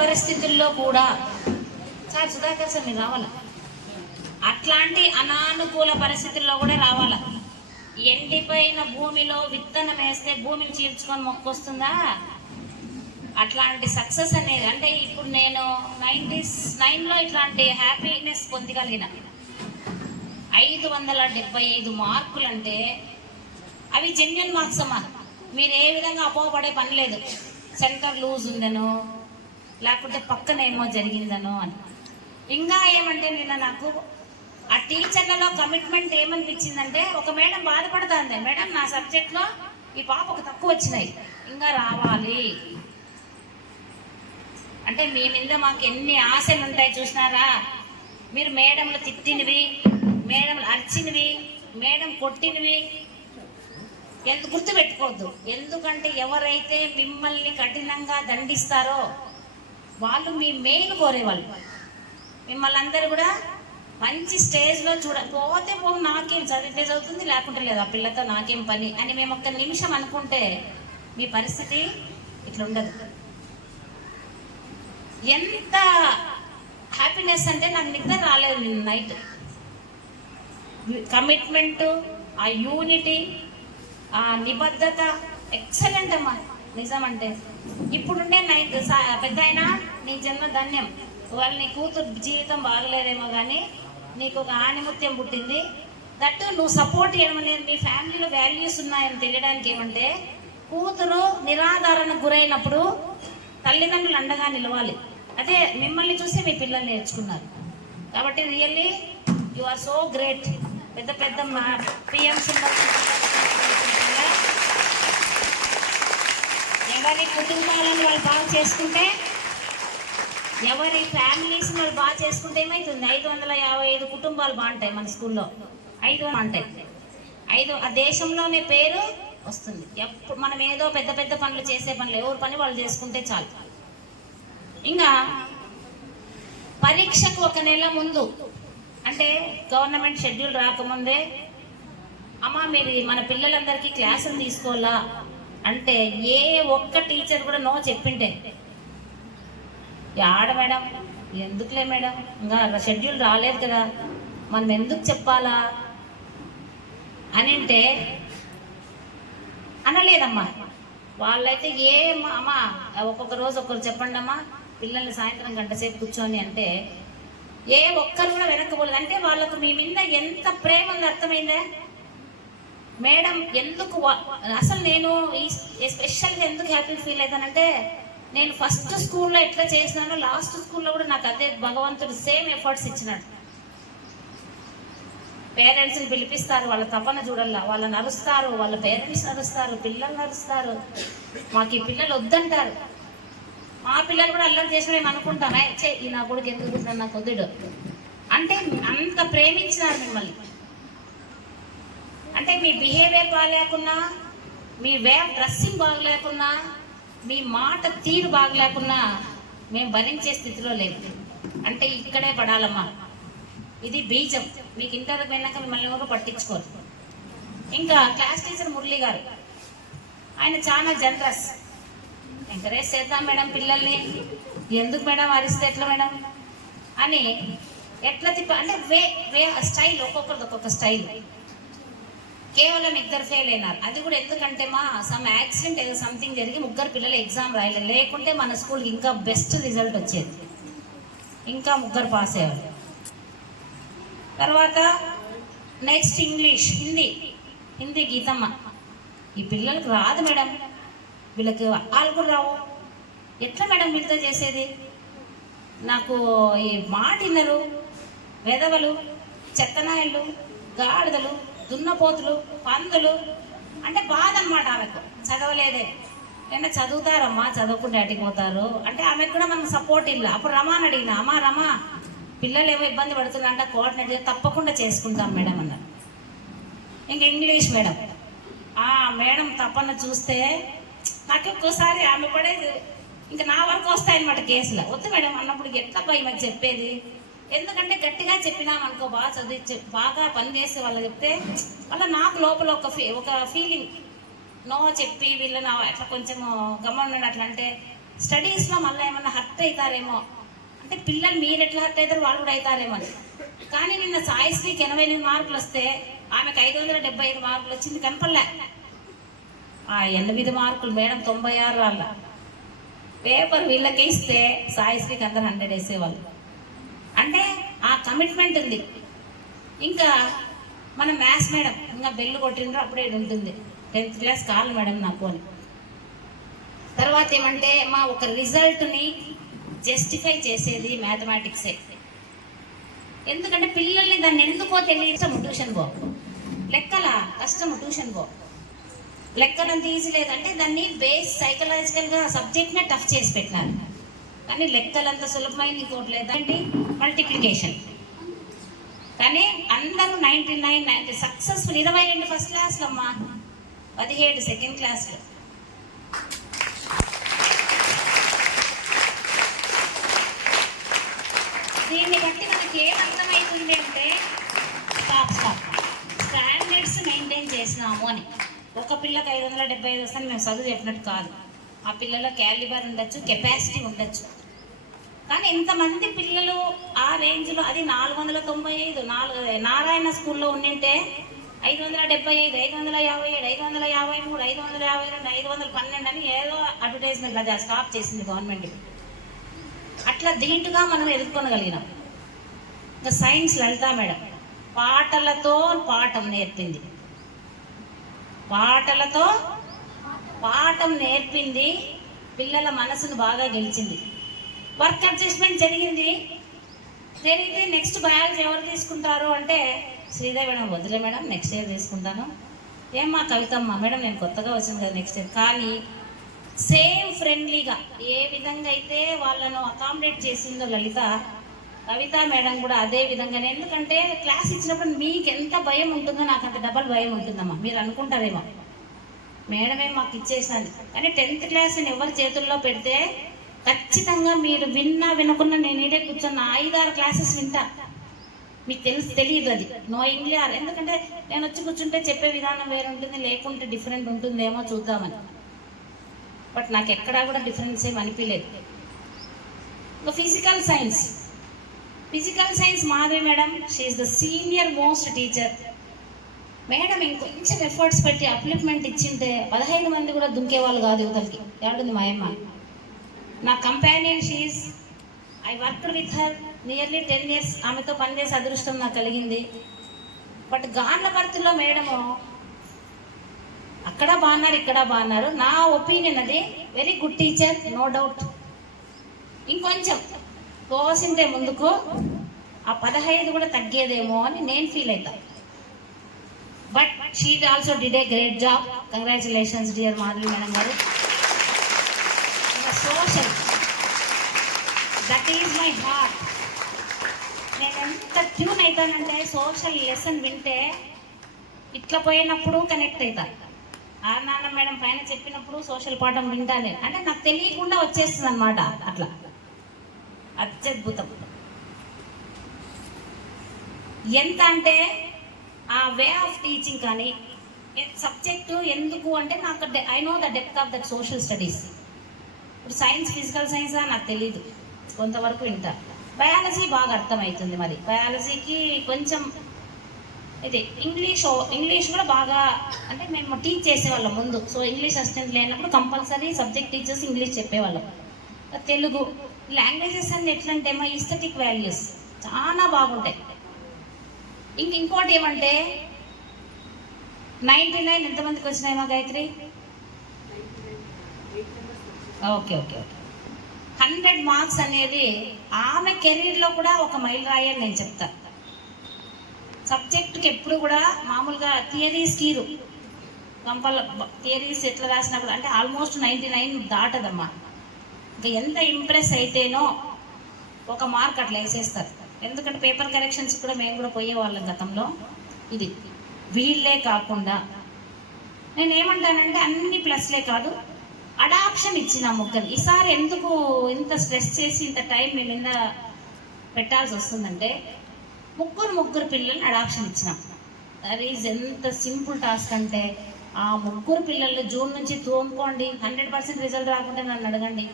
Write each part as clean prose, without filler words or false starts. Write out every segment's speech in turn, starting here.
పరిస్థితుల్లో కూడా sir Sudhakar sir మీరు రావాలా, అట్లాంటి అనానుకూల పరిస్థితుల్లో కూడా రావాలా. ఎండిపోయిన భూమిలో విత్తనం వేస్తే భూమిని చీల్చుకొని మొక్కొస్తుందా? అట్లాంటి సక్సెస్ అనేది అంటే ఇప్పుడు నేను 99లో ఇట్లాంటి హ్యాపీనెస్ పొందగలిగిన 575 మార్కులు అంటే అవి జెన్యున్ మార్క్స్ అమ్మా. మీరు ఏ విధంగా అపోహపడే పని లేదు, సెంటర్ లూజ్ ఉందనో లేకపోతే పక్కన ఏమో జరిగిందనో అని. ఇంకా ఏమంటే నిన్న నాకు ఆ టీచర్లలో కమిట్మెంట్ ఏమనిపించిందంటే, ఒక మేడం బాధపడుతుంది, మేడం నా సబ్జెక్ట్లో ఈ పాపకు తక్కువ వచ్చినాయి, ఇంకా రావాలి అంటే మీ మీద మాకు ఎన్ని ఆశలు ఉంటాయి చూసినారా. మీరు మేడంలు తిట్టినవి, మేడంలు అరిచినవి, మేడం కొట్టినవి ఎందుకు గుర్తుపెట్టుకోవద్దు. ఎందుకంటే ఎవరైతే మిమ్మల్ని కఠినంగా దండిస్తారో వాళ్ళు మీ మెయిన్ కోరేవాళ్ళు. మిమ్మల్ని అందరూ కూడా మంచి స్టేజ్లో పోతే నాకేం చదివితే చదువుతుంది లేకుంటే లేదు, ఆ పిల్లతో నాకేం పని అని మేము ఒక్క నిమిషం అనుకుంటే మీ పరిస్థితి ఇట్లా ఉండదు. ఎంత హ్యాపీనెస్ అంటే నాకు నిద్ర రాలేదు నిన్న నైట్. కమిట్మెంటు, ఆ యూనిటీ, ఆ నిబద్ధత ఎక్సలెంట్ అమ్మా. నిజం అంటే ఇప్పుడుండే పెద్ద అయినా నీ జన్మ ధన్యం. వాళ్ళు నీ కూతురు జీవితం బాగలేదేమో కానీ నీకు ఒక ఆణిముత్యం పుట్టింది. దట్టు నువ్వు సపోర్ట్ చేయడం అనేది మీ ఫ్యామిలీలో వాల్యూస్ ఉన్నాయని తెలియడానికి ఏమంటే, కూతురు నిరాధారణకు గురైనప్పుడు తల్లిదండ్రులు అండగా నిలవాలి. అదే మిమ్మల్ని చూసి మీ పిల్లలు నేర్చుకున్నారు. కాబట్టి really you are so great. పెద్ద పెద్ద పిఎం ఎవరి కుటుంబాలను వాళ్ళు బాగా చేసుకుంటే, ఎవరి ఫ్యామిలీస్ వాళ్ళు బాగా చేసుకుంటే ఏమవుతుంది, 555 కుటుంబాలు బాగుంటాయి మన స్కూల్లో. 5 బాగుంటాయి, 5 ఆ దేశంలోనే పేరు వస్తుంది. ఎప్పుడు మనం ఏదో పెద్ద పెద్ద పనులు చేసే పనులు, ఎవరి పని వాళ్ళు చేసుకుంటే చాలు. ఇంకా పరీక్షకు 1 నెల ముందు అంటే గవర్నమెంట్ షెడ్యూల్ రాకముందే, అమ్మ మీరు మన పిల్లలందరికీ క్లాసులు తీసుకోవాలా అంటే ఏ ఒక్క టీచర్ కూడా నో చెప్పింటే, ఆడ మేడం ఎందుకులే మేడం ఇంకా షెడ్యూల్ రాలేదు కదా మనం ఎందుకు చెప్పాలా అని అంటే అనలేదమ్మా. వాళ్ళైతే అమ్మా ఒక్కొక్క రోజు ఒక్కరు చెప్పండి అమ్మా, పిల్లల్ని సాయంత్రం గంట సేపు కూర్చొని అంటే ఏ ఒక్కరు కూడా వెనక్కిపోలేదు. అంటే వాళ్ళకు మీ మీద ఎంత ప్రేమ ఉంది అర్థమైందే. మేడం ఎందుకు అసలు నేను స్పెషల్గా ఎందుకు హ్యాపీ ఫీల్ అవుతానంటే, నేను ఫస్ట్ స్కూల్లో ఎట్లా చేసినానో లాస్ట్ స్కూల్లో కూడా నాకు అదే భగవంతుడు సేమ్ ఎఫర్ట్స్ ఇచ్చినాడు. పేరెంట్స్ని పిలిపిస్తారు, వాళ్ళ తపన చూడాల, వాళ్ళని అరుస్తారు, వాళ్ళ పేరెంట్స్ అరుస్తారు, పిల్లల్ని అరుస్తారు, మాకు ఈ పిల్లలు వద్దంటారు. మా పిల్లలు కూడా అల్లరి చేసిన మేము అనుకుంటాం, ఈ నా కొడుకు ఎందుకు నాకు వద్దుడు అంటే అంత ప్రేమించినారు మిమ్మల్ని. అంటే మీ బిహేవియర్ బాగలేకున్నా, మీ వే ఆఫ్ డ్రెస్సింగ్ బాగలేకున్నా, మీ మాట తీరు బాగలేకున్నా మేము భరించే స్థితిలో లేదు. అంటే ఇక్కడే పడాలమ్మా, ఇది బీజం. మీకు ఇంటర్కి వెళ్ళాక మిమ్మల్ని ఎవరు పట్టించుకోరు. ఇంకా క్లాస్ టీచర్ మురళి గారు, ఆయన చాలా జనరస్. ఎంకరేజ్ చేద్దాం మేడం పిల్లల్ని, ఎందుకు మేడం అరిస్తే ఎట్లా మేడం అని ఎట్లా అంటే వే స్టైల్, ఒక్కొక్కరిది ఒక్కొక్క స్టైల్. కేవలం 2 ఫెయిల్ అయినారు. అది కూడా ఎందుకంటే సమ్ యాక్సిడెంట్ ఏదో సంథింగ్ జరిగి 3 పిల్లలు ఎగ్జామ్ రాయలేదు. లేకుంటే మన స్కూల్కి ఇంకా బెస్ట్ రిజల్ట్ వచ్చేది, ఇంకా 3 పాస్ అయ్యేవారు. తర్వాత నెక్స్ట్ ఇంగ్లీష్, హిందీ గీతమ్మ. ఈ పిల్లలకు రాదు మేడం, వీళ్ళకి వాళ్ళు కూడా రావు, ఎట్లా మేడం వీళ్ళతో చేసేది, నాకు ఈ మాట విన్నరు, వెధవలు, చెత్తనాయలు, గాడిదలు, దున్నపోతులు, పందులు అంటే బాధ అన్నమాట ఆమెకు. చదవలేదే అంటే చదువుతారమ్మా, చదవకుండా అడిగిపోతారు అంటే ఆమెకు కూడా మనం సపోర్ట్ ఇల్ల. అప్పుడు రమాని అడిగిన, అమ్మా రమా పిల్లలు ఏమో ఇబ్బంది పడుతున్నారంటే కోఆర్డినేట్ తప్పకుండా చేసుకుంటాం మేడం అన్నారు. ఇంక ఇంగ్లీష్ మేడం, ఆ మేడం తప్పన చూస్తే నాకు ఒక్కోసారి ఆమె పడేది ఇంకా నా వరకు వస్తాయన్నమాట కేసులో. వద్దు మేడం అన్నప్పుడు ఎట్లా పోయి మాకు చెప్పేది, ఎందుకంటే గట్టిగా చెప్పినామనుకో, బాగా చదివి బాగా పనిచేసే వాళ్ళు చెప్తే వాళ్ళ నాకు లోపల ఒక ఫీలింగ్, నో చెప్పి వీళ్ళని అట్లా కొంచెం గమనం అట్లా అంటే స్టడీస్లో మళ్ళీ ఏమన్నా హర్ట్ అవుతారేమో అంటే పిల్లలు మీరు ఎట్లా హర్ట్ అవుతారు వాళ్ళు కూడా అవుతారేమో అని. కానీ నిన్న సాయిశ్రీకి 88 మార్కులు వస్తే ఆమెకు 575 మార్కులు వచ్చింది కనపడలే. ఆ 8 మార్కులు మేడం 96 వాళ్ళ పేపర్ వీళ్ళకి ఇస్తే సాయిశ్రీకి అందరు 100 వేసేవాళ్ళు. అంటే ఆ కమిట్మెంట్ ఉంది. ఇంకా మన మ్యాథ్స్ మేడం ఇంకా బెల్లు కొట్టిండ్రు అప్పుడే ఉంటుంది 10th క్లాస్ కాదు మేడం నాకు అని. తర్వాత ఏమంటే మా ఒక రిజల్ట్ని జస్టిఫై చేసేది మ్యాథమెటిక్సే. ఎందుకంటే పిల్లల్ని దాన్ని ఎందుకో తెలియటం ట్యూషన్ పో, లెక్కల కష్టము ట్యూషన్ పో, లెక్కలంత ఈజీ లేదంటే దాన్ని బేస్ సైకలాజికల్గా సబ్జెక్ట్నే టఫ్ చేసి పెట్టినారు. కానీ లెక్కలంత సులభమైన ఇంకోటి లేదండి మల్టిప్లికేషన్. కానీ అందరూ 99 సక్సెస్ఫుల్. 22 ఫస్ట్ క్లాస్లో అమ్మా, 17 సెకండ్ క్లాస్లో. దీన్ని బట్టి మనకి ఏం అర్థమవుతుంది అంటే స్టాండర్డ్స్ మెయింటైన్ చేసినాము అని. ఒక పిల్లకి 575 వస్తాను మేము చదువు చెప్పినట్టు కాదు. ఆ పిల్లల క్యాలిబర్ ఉండొచ్చు, కెపాసిటీ ఉండొచ్చు. కానీ ఇంతమంది పిల్లలు ఆ రేంజ్లో, అది 495 నారాయణ స్కూల్లో ఉండింటే 575, 557, 553, 552, 512 అని ఏదో అడ్వర్టైజ్మెంట్ అది స్టాప్ చేసింది గవర్నమెంట్. అట్లా దీటుగా మనం ఎదుర్కొనగలిగినాం. ఇంకా సైన్స్ లలిత మేడం పాటలతో పాఠం నేర్పింది, పాటలతో పాఠం నేర్పింది, పిల్లల మనసును బాగా గెలిచింది. వర్క్ అడ్జస్ట్మెంట్ జరిగితే నెక్స్ట్ బయాలజీ ఎవరు తీసుకుంటారు అంటే శ్రీదేవి మేడం వదిలే మేడం నెక్స్ట్ ఇయర్ తీసుకుంటాను. ఏమ్మా కవితమ్మ మేడం నేను కొత్తగా వచ్చింది కదా నెక్స్ట్ ఇయర్. కానీ సేమ్ ఫ్రెండ్లీగా ఏ విధంగా అయితే వాళ్ళను అకామిడేట్ చేసిందో లలిత, కవిత మేడం కూడా అదే విధంగానే. ఎందుకంటే క్లాస్ ఇచ్చినప్పుడు మీకు ఎంత భయం ఉంటుందో నాకు అంత డబల్ భయం ఉంటుందమ్మా. మీరు అనుకుంటారేమో మేడమే మాకు ఇచ్చేసాను, కానీ 10th క్లాస్ని ఎవరి చేతుల్లో పెడితే ఖచ్చితంగా మీరు విన్నా వినకున్నా నేను ఇదే కూర్చొని 5-6 క్లాసెస్ వింటా. మీకు తెలియదు అది నో ఇంగ్లీష్. ఎందుకంటే నేను వచ్చి కూర్చుంటే చెప్పే విధానం వేరు ఉంటుంది, లేకుంటే డిఫరెంట్ ఉంటుందేమో చూద్దామని. బట్ నాకు ఎక్కడా కూడా డిఫరెన్స్ ఏం అనిపించలేదు. ఇంకా physical science Madhavi madam, she's the senior most teacher madam. ఇంకొంచెం ఎఫర్ట్స్ పెట్టి అప్లిప్మెంట్ ఇచ్చింటే 15 మంది కూడా దుంకేవాళ్ళు కాదు యువతలకి. ఎవడుంది మాయమ్మ నా companion. She's I worked with her nearly 10 years. ఆమెతో పనిచేసే అదృష్టం నాకు కలిగింది. బట్ గార్లపర్తిలో మేడము అక్కడ బాగున్నారు, ఇక్కడ బాగున్నారు. నా ఒపీనియన్ అది very good teacher, no doubt. ఇంకొంచెం పోసింటే ముందుకు ఆ 15 కూడా తగ్గేదేమో అని నేను ఫీల్ అవుతా. But she also did a great job. Congratulations dear Madhavi madam garu. Social that is my heart. నేను ఎంత ట్యూన్ అవుతానంటే సోషల్ లెసన్ వింటే ఇట్లా పోయినప్పుడు కనెక్ట్ అవుతా. నాన్న మేడం పైన చెప్పినప్పుడు సోషల్ పాఠం వింటాను అంటే నాకు తెలియకుండా వచ్చేస్తుంది అనమాట. అట్లా అత్యద్భుతం. ఎంత అంటే ఆ వే ఆఫ్ టీచింగ్ కానీ సబ్జెక్టు ఎందుకు అంటే నాకు I know the depth of that social studies. ఇప్పుడు సైన్స్, ఫిజికల్ సైన్స్ నాకు తెలీదు, కొంతవరకు వింటా. బయాలజీ బాగా అర్థమవుతుంది. మరి బయాలజీకి కొంచెం ఇది ఇంగ్లీష్ కూడా బాగా అంటే మేము టీచ్ చేసేవాళ్ళం ముందు. సో ఇంగ్లీష్ అసిస్టెంట్ లేనప్పుడు కంపల్సరీ సబ్జెక్ట్ టీచర్స్ ఇంగ్లీష్ చెప్పేవాళ్ళం. తెలుగు లాంగ్వేజెస్ అన్ని ఎట్లంటే మా ఈస్థెటిక్ వాల్యూస్ చాలా బాగుంటాయి. ఇంకోటి ఏమంటే 99 ఎంతమందికి వచ్చినాయి మా గాయత్రి? ఓకే 100 మార్క్స్ అనేది ఆమె కెరీర్లో కూడా ఒక మైల్ రాయి అని నేను చెప్తాను. సబ్జెక్ట్కి ఎప్పుడు కూడా మామూలుగా థియరీస్ కీరు థియరీస్ ఎట్లా రాసినా కూడా అంటే ఆల్మోస్ట్ 99 దాటదమ్మా. ఇంకా ఎంత ఇంప్రెస్ అయితేనో ఒక మార్క్ అట్లా వేసేస్తారు. ఎందుకంటే పేపర్ కరెక్షన్స్ కూడా మేము కూడా పోయేవాళ్ళం గతంలో. ఇది వీళ్ళే కాకుండా నేనేమంటానంటే అన్ని ప్లస్లే కాదు, అడాప్షన్ ఇచ్చిన ముగ్గురు. ఈసారి ఎందుకు ఇంత స్ట్రెస్ చేసి ఇంత టైం మీ మీద పెట్టాల్సి వస్తుందంటే ముగ్గురు పిల్లల్ని అడాప్షన్ ఇచ్చినాం. దట్ ఈజ్ ఎంత సింపుల్ టాస్క్ అంటే ఆ ముగ్గురు పిల్లలు జూన్ నుంచి తోముకోండి. 100% రిజల్ట్ రాకుంటే నన్ను అడగండి.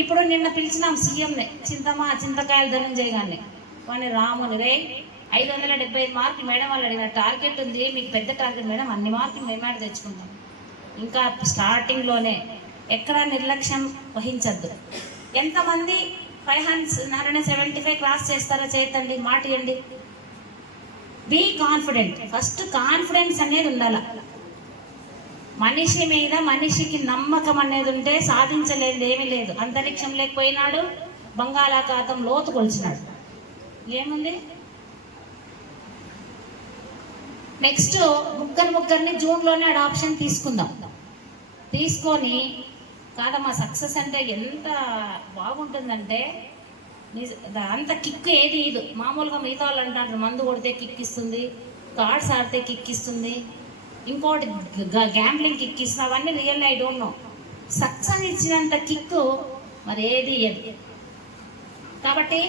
ఇప్పుడు నిన్న పిలిచినాం సీఎంని, చింతకాయల ధనంజయ గారిని. వాడిని రాముని రే 575 మార్కులు మేడం వాళ్ళు అడిగిన టార్గెట్ ఉంది, మీకు పెద్ద టార్గెట్ మేడం, అన్ని మార్కులు మేమే తెచ్చుకుంటాం. ఇంకా స్టార్టింగ్లోనే ఎక్కడా నిర్లక్ష్యం వహించద్దు. ఎంతమంది 575 క్రాస్ చేస్తారో చేతండి, మాట ఇవ్వండి. Be confident. ఫస్ట్ కాన్ఫిడెన్స్ అనేది ఉండాలి. మనిషి మీద మనిషికి నమ్మకం అనేది ఉంటే సాధించలేదు ఏమీ లేదు. అంతరిక్షం లేకపోయినాడు, బంగాళాఖాతం లోతు కొలిచినాడు, ఏముంది. నెక్స్ట్ ముగ్గురిని జూన్లోనే అడాప్షన్ తీసుకుందాం. తీసుకొని కాదమ్మా సక్సెస్ అంటే ఎంత బాగుంటుందంటే అంత కిక్ ఏది ఇది. మామూలుగా మిగతా వాళ్ళు అంటారు మందు కొడితే కిక్ ఇస్తుంది, కార్డ్స్ ఆడితే కిక్ ఇస్తుంది, ఇంకోటి గ్యాంబ్లింగ్ కిక్ ఇస్తుంది. అవన్నీ real I don't know. Success ఇచ్చినంత కిక్ మరి ఏది ఇయ్యదు. కాబట్టి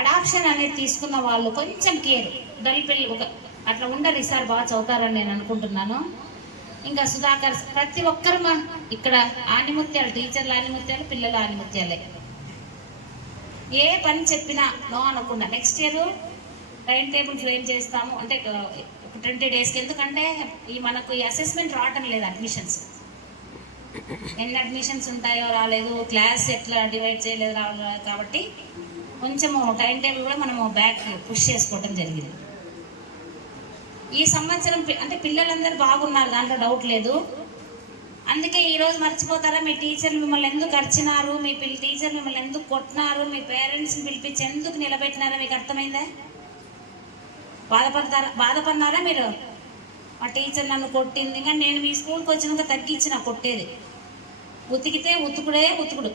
అడాప్షన్ అనేది తీసుకున్న వాళ్ళు కొంచెం కేర్, డల్ పిల్లలు ఒక అట్లా ఉండరు. ఈసారి బాగా చదువుతారని నేను అనుకుంటున్నాను. ఇంకా సుధాకర్, ప్రతి ఒక్కరు ఇక్కడ ఆనిముత్యాలు, టీచర్లు ఆనిముత్యాలు, పిల్లలు ఆనిముత్యాలే. ఏ పని చెప్పినా నో అనకుండా. Next year time table frame చేస్తాము అంటే 20 డేస్కి. ఎందుకంటే మనకు ఈ అసెస్మెంట్ రావటం లేదు, అడ్మిషన్స్ ఎన్ని అడ్మిషన్స్ ఉంటాయో రాలేదు, క్లాస్ ఎట్లా డివైడ్ చేయలేదు రాలేదు. కాబట్టి కొంచెము టైం టేబుల్ కూడా మనము బ్యాక్ పుష్ చేసుకోవడం జరిగింది. ఈ సంవత్సరం అంటే పిల్లలందరూ బాగున్నారు, దాంట్లో డౌట్ లేదు. అందుకే ఈరోజు మర్చిపోతారా, మీ టీచర్లు మిమ్మల్ని ఎందుకు అరిచినారు, మీ టీచర్ మిమ్మల్ని ఎందుకు కొట్టినారు, మీ పేరెంట్స్ని పిలిపించి ఎందుకు నిలబెట్టినారో మీకు అర్థమైందా? బాధపడినారా మీరు? మా టీచర్ నన్ను కొట్టింది, కానీ నేను మీ స్కూల్కి వచ్చినాక తగ్గించిన కొట్టేది. ఉతికితే ఉతుకుడు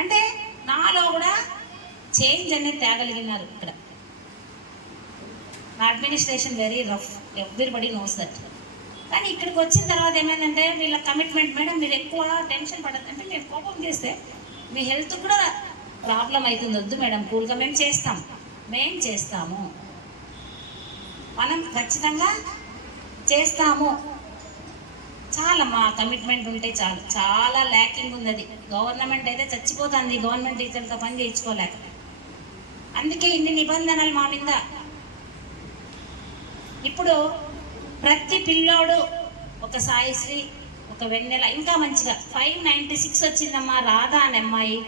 అంటే నాలో కూడా చేంజ్ అనేది తేగలిగినారు. ఇక్కడ నా administration very rough, everybody knows that. కానీ ఇక్కడికి వచ్చిన తర్వాత ఏమైందంటే వీళ్ళ కమిట్మెంట్, మేడం మీరు ఎక్కువ టెన్షన్ పడద్దు అంటే, నేను కోపం చేస్తే మీ హెల్త్ కూడా ప్రాబ్లం అవుతుంది, వద్దు మేడం కూల్గా మేము చేస్తాము, మనం ఖచ్చితంగా చేస్తాము. చాలా మా కమిట్మెంట్ ఉంటే చాలు. చాలా ల్యాకింగ్ ఉంది అది. గవర్నమెంట్ అయితే చచ్చిపోతుంది గవర్నమెంట్ టీచర్లతో పని చేయించుకోలేక. అందుకే ఇన్ని నిబంధనలు మా మీద. ఇప్పుడు ప్రతి పిల్లోడు ఒక సాయిశ్రీ, ఒక వెన్నెల, ఇంకా మంచిగా 596 వచ్చిందమ్మా రాధా అనే అమ్మాయి.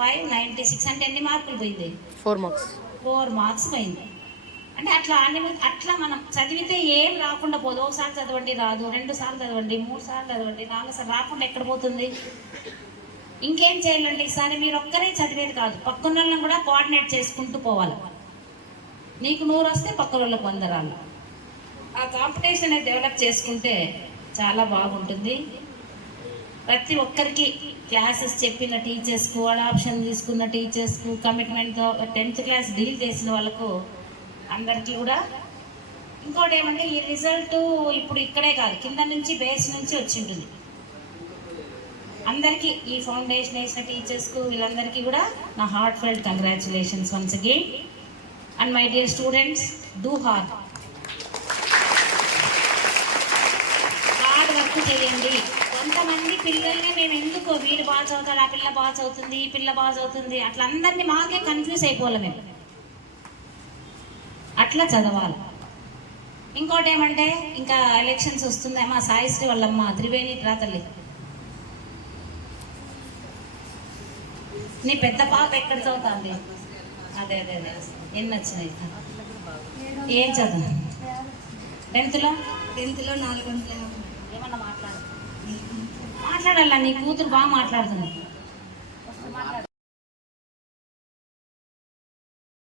596 అంటే ఎన్ని మార్కులు పోయింది? 4 మార్క్స్ పోయింది. అంటే అట్లా మనం చదివితే ఏం రాకుండా పోదు. ఒకసారి చదవండి రాదు, 2 సార్లు చదవండి, 3 సార్లు చదవండి, 4 సార్లు రాకుండా ఎక్కడ పోతుంది? ఇంకేం చేయాలంటే ఈసారి మీరు ఒక్కరే చదివేది కాదు, పక్కన వాళ్ళని కూడా కోఆర్డినేట్ చేసుకుంటూ పోవాలి. నీకు 100 వస్తే పక్కన వాళ్ళకి 100 రాళ్ళు. ఆ కాంపిటీషన్ అనేది డెవలప్ చేసుకుంటే చాలా బాగుంటుంది. ప్రతి ఒక్కరికి క్లాసెస్ చెప్పిన టీచర్స్కు, అడాప్షన్ తీసుకున్న టీచర్స్కు, కమిట్మెంట్తో 10th క్లాస్ డీల్ చేసిన వాళ్ళకు అందరికీ కూడా. ఇంకోటి ఏమంటే ఈ రిజల్ట్ ఇప్పుడు ఇక్కడే కాదు, కింద నుంచి బేస్ నుంచి వచ్చి ఉంటుంది. అందరికీ ఈ ఫౌండేషన్ వేసిన టీచర్స్కు వీళ్ళందరికీ కూడా నా heart felt congratulations once again. And my dear students, do hard work చేయండి. కొంతమంది పిల్లల్ని మేము ఎందుకో వీళ్ళు బాగా చదువుతారు, ఆ పిల్ల బాగా చదువుతుంది, ఈ పిల్ల బాగా చదువుతుంది, అట్లా అందరినీ మాకే కన్ఫ్యూజ్ అయిపోవాలి. మేము అట్లా చదవాలి. ఇంకోటి ఏమంటే ఇంకా ఎలక్షన్స్ వస్తుంది, మా సాయిశ్రీ వాళ్ళమ్మ త్రివేణి ప్రాతల్లి, నీ పెద్ద పాప ఎక్కడ చదువుతుంది? అదే ఎన్ని వచ్చినాయి? ఏం చదువు? 10th లో 400. ఏమన్నా మాట్లాడాలా? నీ కూతురు బాగా మాట్లాడుతుంది.